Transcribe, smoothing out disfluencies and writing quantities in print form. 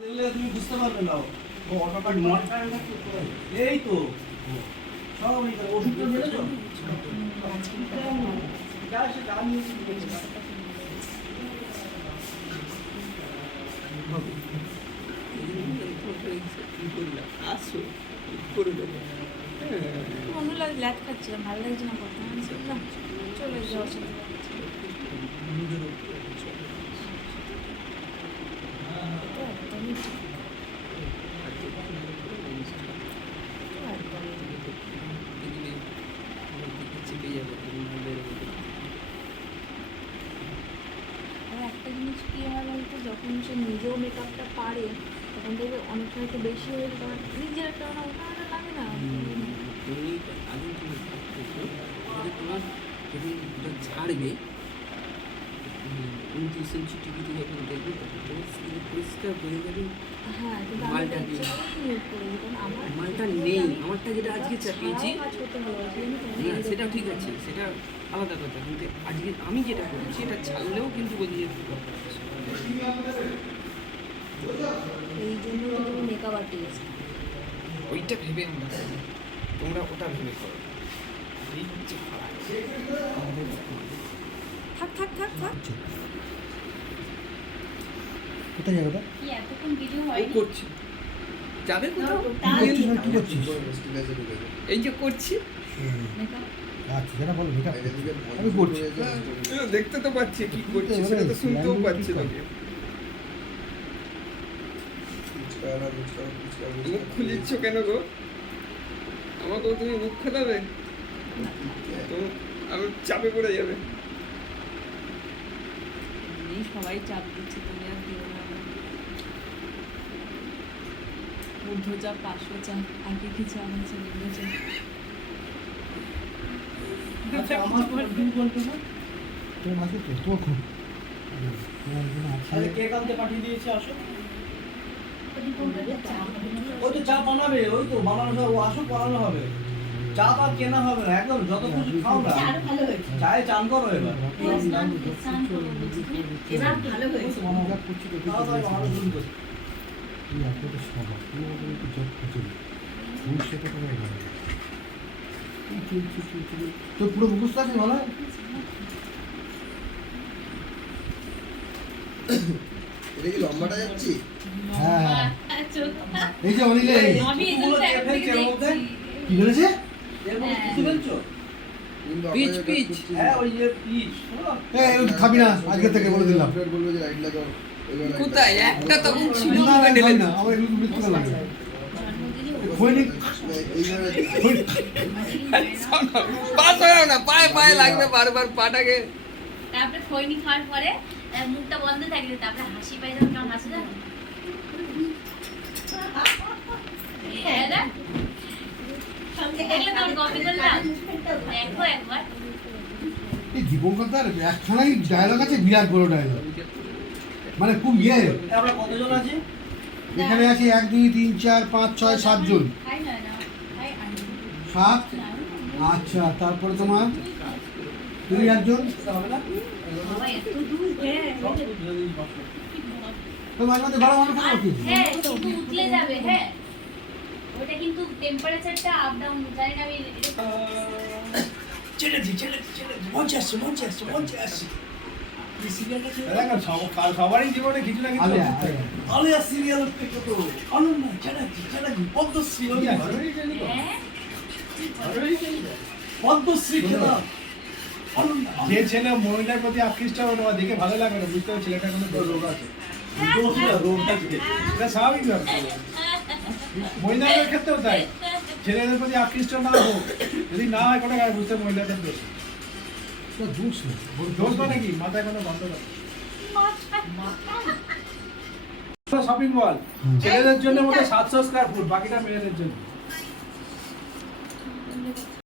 তুমি বুঝতে পারবে না ও অটোটা এই তো সব ওষুধটা মেরেছো যা সে যা নিয়ে ল্যাট খাচ্ছিলাম, ভালো লাগছে না কথা চলে যাওয়ার সাথে একটা জিনিস কী হয় বলতো, যখন সে নিজেও মেকআপটা পারে তখন থেকে অনেক সময় তো বেশি হয়ে যায়, নিজের একটা ওটা লাগে না। তুমি আগে তোমার যখন ওটা ছাড়বে 29 ইঞ্চি টিভি থেকে যখন দেখবে তখন তোমার স্কিনে পরিষ্কার বোঝা যাবে। হ্যাঁ, কিন্তু মালটা নেই, মালটা নেই। আমারটা যেটা আজকে চাপিয়েছি না সেটা ঠিক আছে, সেটা আলাদা কথা, কিন্তু আজকে আমি যেটা করেছি এটা ছাড়লেও কিন্তু বোঝা যেতে পারবে। এই জন্য তুমি মেকআপ আর্টিস্ট, ওইটা ভেবে আমরা করি, তোমরা ওটা ভেবে করো। এই হচ্ছে ফারাক। থাক থাক থাক থাক। কোথায় যাবে ওটা? কি এতক্ষণ ভিডিও ও হয়নি? করছি, যাবে কোথাও? কি করছিস? এই যে করছি, মেকআপ আচ্ছা যেটা বলো মেকআপ আমি করছি। দেখতে তো পাচ্ছি কি করছি, সেটা তো শুনতেও পাচ্ছি তোকে। মুখ খুলিচ্ছ কেন গো? আমাকেও তুমি মুখ খোলাবে তো আমি চাপে পড়ে যাবে। সবাই চাপ দিচ্ছে, তুমি আর দিও না। ঊর্ধ্ব চাপ, পার্শ্ব চাপ, আগে কি চাপ আছে, নিম্ন চাপ। আচ্ছা আমার দিন বলতে না তোমার আছে তো তো খুব আরে কে কালকে পাঠিয়ে দিয়েছে আসো ওই তো চা বানাবে, ওই তো বানানো সব ও আসো বানানো হবে। চা তো আর কেনা হবে না, একদম যত খুশি খাও না। চায়ে চান করো এবার এবার ভালো হয়েছে। তো পুরো মুখস্থ আছে ভালো। এটা কি লম্বাটা যাচ্ছি? হ্যাঁ এই যে অনিলে কি বলেছে কি বলছো? পিচ পিচ, হ্যাঁ ওই যে পিচ এই খাবি না আজকে থেকে বলে দিলাম। বলবো যে লাইট লাগাও। কোথায় একটা তখন ছিল না না, ঢেলে না আমার এগুলো মৃত্যু লাগে খৈনিক পাস হয় না, পায়ে পায়ে লাগবে বারবার পাটাকে। তারপরে খৈনি খাওয়ার পরে মুখটা বন্ধ থাকবে, তারপরে হাসি পাই যখন কেমন হাসি জানো? দেখলে তোমার কপি করলাম, দেখো একবার। এই দীপঙ্কর একখানাই ডায়লগ আছে, বিরাট বড় ডায়লগ, মানে খুব ইয়ে। আমরা কতজন আছি এখানে? আছি 1 2 3 4 5 6 7 জন। 7 আচ্ছা, তারপরে তোমার তুমি একজন তো মাঝে মাঝে গরম অনেক করতে। হ্যাঁ কিন্তু উঠলে যাবে। হ্যাঁ ওটা কিন্তু টেম্পারেচারটা আপ ডাউন জানি না আমি ছেড়েছি মঞ্চে আসছি সবারই জীবনে কিছু না কিছু আলিয়া সিরিয়াল থেকে তো অনন্য চ্যাটার্জি পদ্মশ্রী পদ্মশ্রী খেলা। যে ছেলে মহিলার প্রতি আকৃষ্ট হবে তোমার দেখে ভালো লাগবে না, বুঝতে হবে ছেলেটার কোনো রোগ আছে। এটা স্বাভাবিক ব্যাপার, মহিলাদের ক্ষেত্রেও তাই। ছেলেদের প্রতি আকৃষ্ট না হোক, যদি না হয় কোনো বুঝতে মহিলাদের দোষ। দোষ মানে কি, মাথায় কোনো বন্ধ না। শপিং মল ছেলেদের জন্য মধ্যে 700 স্কয়ার ফুট, বাকিটা মেয়েদের জন্য।